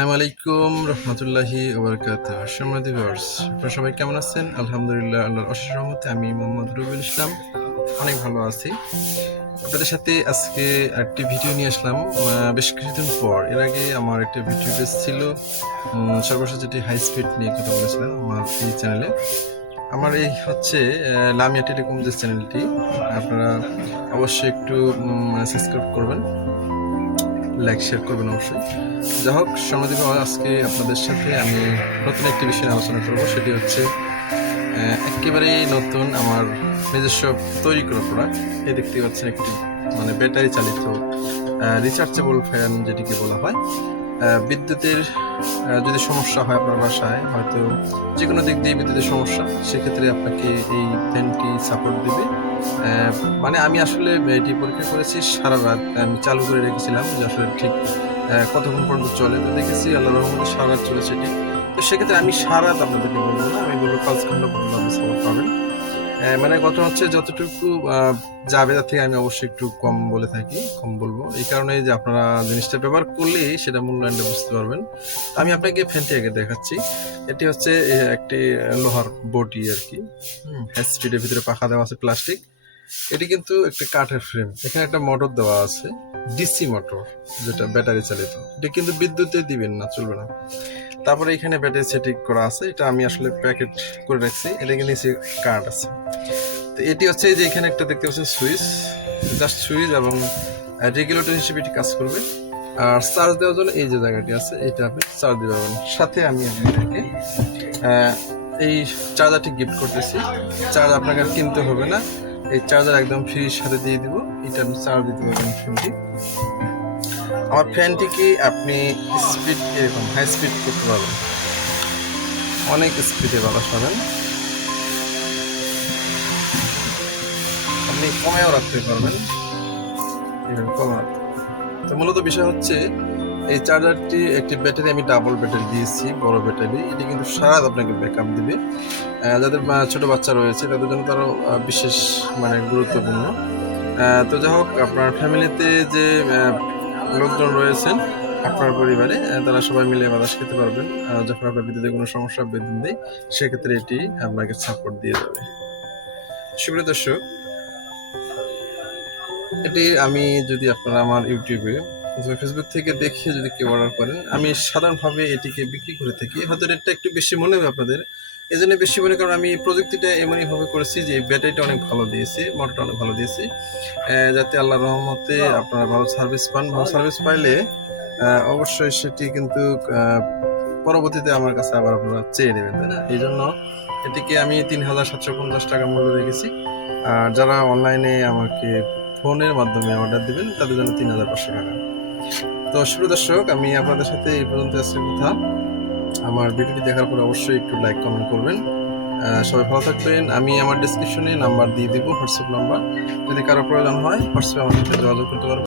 আসসালামু আলাইকুম রহমতুল্লাহি ওবরকাত সম্মানিত ভিউয়ার্স আপনারা সবাই কেমন আছেন? আলহামদুলিল্লাহ, আল্লাহর অশেষ রহমতে আমি মোহাম্মদ রবিউল ইসলাম। অনেক ভালো আছি। আপনাদের সাথে আজকে একটি ভিডিও নিয়ে আসলাম। বেশ কিছুদিন পর। এর আগে আমার একটা ভিডিও বেস ছিল। সর্বশেষ যেটি হাই স্পিড নিয়ে কথা বলেছিলাম, আমার এই চ্যানেলে আমার এই হচ্ছে লামিয়া টেলিকম যে চ্যানেলটি আপনারা অবশ্যই একটু সাবস্ক্রাইব করবেন। লাইক শেয়ার করবেন অবশ্যই। যাই হোক সমাধি আজকে আপনাদের সাথে আমি নতুন একটি বিষয় আলোচনা করব। সেটি হচ্ছে একেবারেই নতুন আমার নিজস্ব তৈরি করা প্রোডাক্ট এই দেখতে পাচ্ছেন একটি মানে ব্যাটারি চালিত রিচার্জেবল ফ্যান যেটিকে বলা হয়। বিদ্যুতের যদি সমস্যা হয় আপনার বাসায়, হয়তো যে কোনো দিক দিয়ে বিদ্যুতের সমস্যা, সেক্ষেত্রে আপনাকে এই ফ্যানটি সাপোর্ট দেবে। মানে আমি আসলে এটি পরীক্ষা করেছি সারা রাত, আমি চালু করে রেখেছিলাম যে আসলে ঠিক কতক্ষণ পর্যন্ত চলে। তো দেখেছি আল্লাহ রহমতে সারা রাত চলেছে এটি। তো সেক্ষেত্রে আমি সারা রাত আপনাদেরকে বলব না, আমি বলব পাঁচ আপনি সাপোর্ট পাবেন। মানে গত হচ্ছে যতটুকু যাবে তার থেকে আমি অবশ্যই একটু কম বলে থাকি, কম বলব। এই কারণে যে আপনারা জিনিসটা ব্যবহার করলেই সেটা মূল্যায়নটা বুঝতে পারবেন। আমি আপনাকে ফ্যানটি আগে দেখাচ্ছি। এটি হচ্ছে একটি লোহার বডি আর কি। স্পিডের ভিতরে পাখা দেওয়া আছে প্লাস্টিক। এটি কিন্তু একটি কাঠের ফ্রেম। এখানে একটা মোটর দেওয়া আছে, ডিসি মোটর, যেটা ব্যাটারি চালিত। এটা কিন্তু বিদ্যুতে দিবেন না, চলবে না। তারপরে এখানে ব্যাটারি সেটিং করা আছে, এটা আমি আসলে প্যাকেট করে রাখছি। এটা নিচে কার্ড আছে। তো এটি হচ্ছে যে এখানে একটা দেখতে পাচ্ছেন সুইচ জাস্ট সুইচ এবং রেগুলেটর হিসেবে এটি কাজ করবে। আর চার্জ দেওয়ার জন্য এই যে জায়গাটি আছে, এটা আপনি চার্জ দিতে পারবেন। সাথে আমি আপনাকে এই চার্জারটি গিফট করতেছি। চার্জ আপনাকে কিনতে হবে না। এই চার্জার একদম ফ্রির সাথে দিয়ে দিব। এটা আপনি চার্জ দিতে পারবেন ফোনটি। আমার ফ্যানটিকে আপনি স্পিড এরকম হাই স্পিড করতে পারবেন। অনেক স্পিডে বাতাস পাবেন। আপনি কমেও রাখতে পারবেন। কমে তো মূলত বিষয় হচ্ছে, এই চার্জারটি একটি ব্যাটারি আমি ডাবল ব্যাটারি দিয়েছি, বড় ব্যাটারি এটি কিন্তু সারা রাত আপনাকে ব্যাকআপ দিবে। যাদের ছোট বাচ্চা রয়েছে, তাদের জন্য তারও বিশেষ মানে গুরুত্বপূর্ণ। তো যাই হোক আপনার ফ্যামিলিতে যে লোকজন রয়েছেন আপনার পরিবারে তারা সবাই মিলে বাতাস খেতে পারবেন। যখন আপনার বিদ্যুতে কোনো সমস্যা বেতন দেয় সেক্ষেত্রে এটি আপনাকে সাপোর্ট দিয়ে যাবে। সুপ্রিয় দর্শক, এটি আমি যদি আপনারা আমার ইউটিউবে অথবা ফেসবুক থেকে দেখে যদি কেউ অর্ডার করেন, আমি সাধারণভাবে এটিকে বিক্রি করে থাকি। হয়তো রেটটা একটু বেশি মনে হবে আপনাদের এই জন্য বেশি মনে কারণ আমি প্রযুক্তিটা এমনইভাবে করেছি যে ব্যাটারিটা অনেক ভালো দিয়েছি মোটরটা অনেক ভালো দিয়েছি। যাতে আল্লাহ রহমতে আপনারা ভালো সার্ভিস পান। ভালো সার্ভিস পাইলে অবশ্যই সেটি কিন্তু পরবর্তীতে আমার কাছে আবার আপনারা চেয়ে নেবেন তাই না? এই জন্য এটিকে আমি তিন হাজার সাতশো পঞ্চাশ টাকা মূল্য রেখেছি। আর যারা অনলাইনে আমাকে ফোনের মাধ্যমে অর্ডার দিবেন তাদের জন্য তিন হাজার পাঁচশো টাকা। তো শুরু দর্শক আমি আপনাদের সাথে এই পর্যন্ত আসছে কথা আমার ভিডিওটি দেখার পরে অবশ্যই একটু লাইক কমেন্ট করবেন। সবাই ভালো থাকবেন। আমি আমার ডিসক্রিপশনে নাম্বার দিয়ে দেবো হোয়াটসঅ্যাপ নাম্বার যদি কারও প্রয়োজন হয় হোয়াটসঅ্যাপে আমার সাথে যোগাযোগ করতে পারবেন।